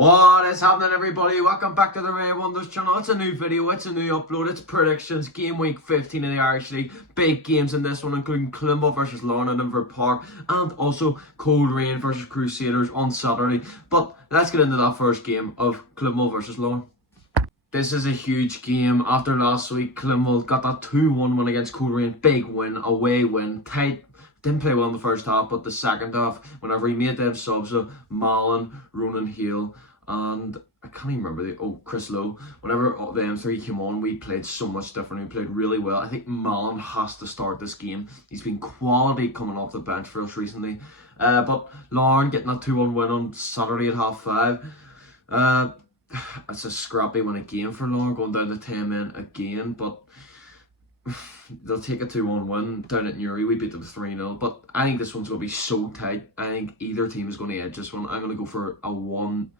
What is happening, everybody? Welcome back to the Ray Wonders channel. It's a new video, it's a new upload, it's predictions, game week 15 in the Irish League. Big games in this one, including Climball versus Lorna and Inver Park, and also Coleraine versus Crusaders on Saturday. But let's get into that first game of Climball versus Lorna. This is a huge game. After last week, Climball got that 2-1 win against Coleraine. Big win, away win, tight. Didn't play well in the first half, but the second half, whenever he made them subs, Malin, Ronan Hale, and I can't even remember Chris Lowe. Whenever them three came on, we played so much different. We played really well. I think Malin has to start this game. He's been quality coming off the bench for us recently. But Lauren getting that 2-1 win on Saturday at 5:30. It's a scrappy win again for Lauren, going down to 10 men again, but they'll take a 2-1 win down at Newry. We beat them 3-0, but I think this one's going to be so tight. I think either team is going to edge this one. I'm going to go for a 2-1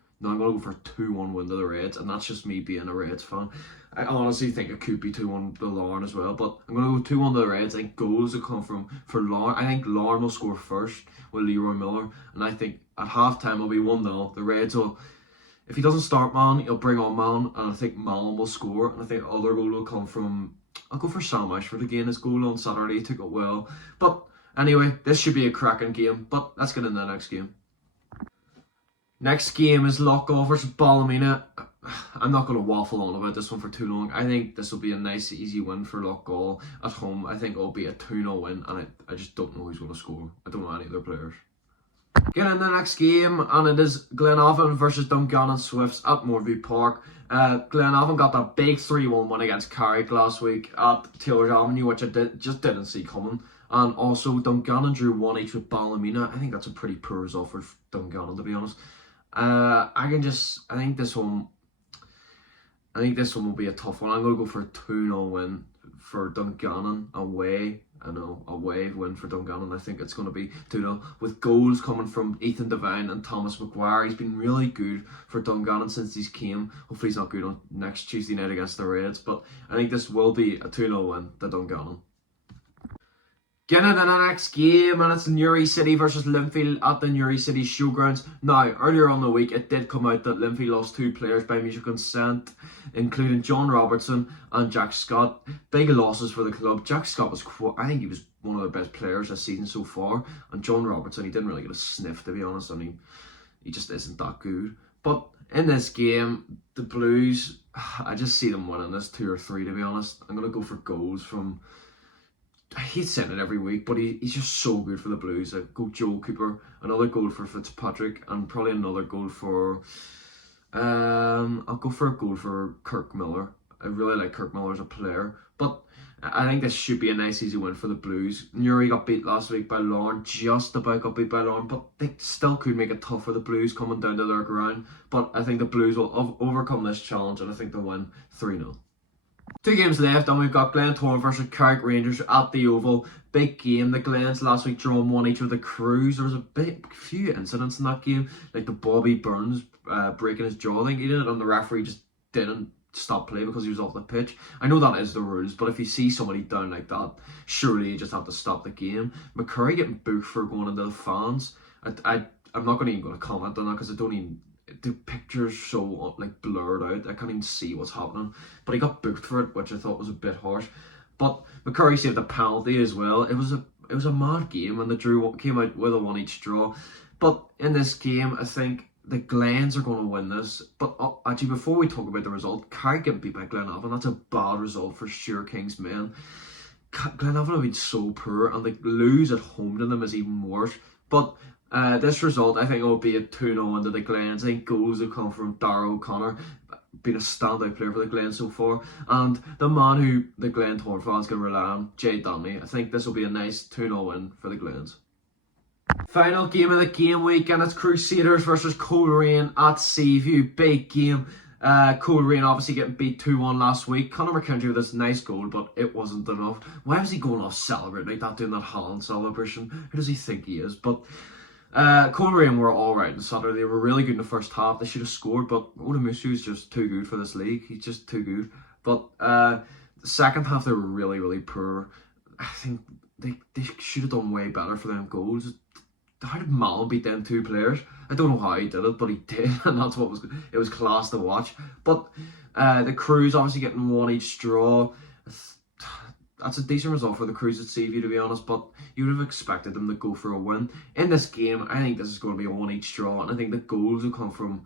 win to the Reds, and that's just me being a Reds fan. I honestly think it could be 2-1 to Lauren as well, but I'm going to go 2-1 to the Reds. I think goals will come for Lauren. I think Lauren will score first with Leroy Miller, and I think at half-time it'll be 1-0. The Reds will, if he doesn't start Malin, he'll bring on Malin, and I think Malin will score, and I think the other goal will come from, I'll go for Sam Ashford again. His goal on Saturday, he took it well. But anyway, this should be a cracking game. But let's get into the next game. Next game is Loughgall versus Ballymena. I'm not going to waffle on about this one for too long. I think this will be a nice, easy win for Loughgall at home. I think it'll be a 2-0 win, and I just don't know who's going to score. I don't know any of their players. Get in the next game, and it is Glenavon versus Dungannon Swifts at Moorview Park. Glenavon got that big 3-1 win against Carrick last week at Taylor's Avenue, which I just didn't see coming. And also Dungannon drew 1-each with Ballymena. I think that's a pretty poor result for Dungannon, to be honest. I think this one will be a tough one. I'm gonna go for a 2-0 win for Dungannon away. I know, away win for Dungannon. I think it's going to be 2-0 with goals coming from Ethan Devine and Thomas McGuire. He's been really good for Dungannon since he's came. Hopefully he's not good on next Tuesday night against the Reds, but I think this will be a 2-0 win to Dungannon. Getting into the next game, and it's Newry City versus Linfield at the Newry City Showgrounds. Now, earlier on the week, it did come out that Linfield lost 2 players by mutual consent, including John Robertson and Jack Scott. Big losses for the club. Jack Scott was, I think he was one of their best players this season so far. And John Robertson, he didn't really get a sniff, to be honest. I mean, he just isn't that good. But in this game, the Blues, I just see them winning this 2 or 3, to be honest. I'm going to go for goals from, I hate saying it every week, but he's just so good for the Blues. I'd go Joe Cooper, another goal for Fitzpatrick, and probably another goal for, I'll go for a goal for Kirk Miller. I really like Kirk Miller as a player, but I think this should be a nice easy win for the Blues. Newry got beat last week by Lorne, just about got beat by Lorne, but they still could make it tough for the Blues coming down to their ground. But I think the Blues will overcome this challenge, and I think they'll win 3-0. 2 games left, and we've got Glentoran versus Carrick Rangers at the Oval. Big game. The Glens last week drawn 1-each with the Crews. There was a few incidents in that game, like the Bobby Burns breaking his jaw. I think he did it, and the referee just didn't stop play because he was off the pitch. I know that is the rules, but if you see somebody down like that, surely you just have to stop the game. McCurry getting booked for going into the fans. I'm not even going to comment on that because I don't even. The picture's so like blurred out, I can't even see what's happening. But he got booked for it, which I thought was a bit harsh. But McCurry saved a penalty as well. It was a mad game, and the drew came out with a 1-each draw. But in this game, I think the Glens are going to win this. But actually, before we talk about the result, Carrick getting beat by Glenavon, that's a bad result for Stuart King's men. Glenavon have been so poor, and they lose at home to them is even worse. But this result, I think it will be a 2-0 into the Glens. I think goals will come from Darragh O'Connor, been a standout player for the Glens so far. And the man who the Glentoran fans can rely on, Jay Donnelly. I think this will be a nice 2-0 win for the Glens. Final game of the game week, and it's Crusaders versus Coleraine at Seaview. Big game. Coleraine obviously getting beat 2-1 last week. Conor McKendry with this nice goal, but it wasn't enough. Why was he going off celebrating like that, doing that Holland celebration? Who does he think he is? But Coleraine were alright on Saturday. They were really good in the first half. They should have scored, but Odamusu is just too good for this league. He's just too good. But the second half, they were really, really poor. I think they should have done way better for them goals. How did Malin beat them 2 players? I don't know how he did it, but he did, and it was class to watch. But the Crews obviously getting one each draw. That's a decent result for the Crews at CV, to be honest, but you would have expected them to go for a win. In this game, I think this is going to be a one each draw, and I think the goals will come from...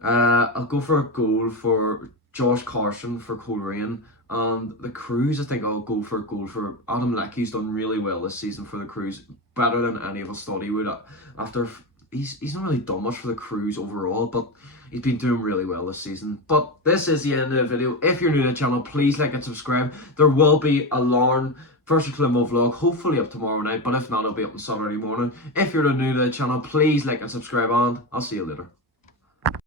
I'll go for a goal for Josh Carson for Coleraine, and the Crews, I think I'll go for a goal for Adam Leckie's done really well this season for the Crews, better than any of us thought he would. After he's not really done much for the Crews overall, but he's been doing really well this season. But this is the end of the video. If you're new to the channel, please like and subscribe. There will be a Larne versus Climo vlog, hopefully up tomorrow night, but if not, it'll be up on Saturday morning. If you're new to the channel, please like and subscribe, and I'll see you later.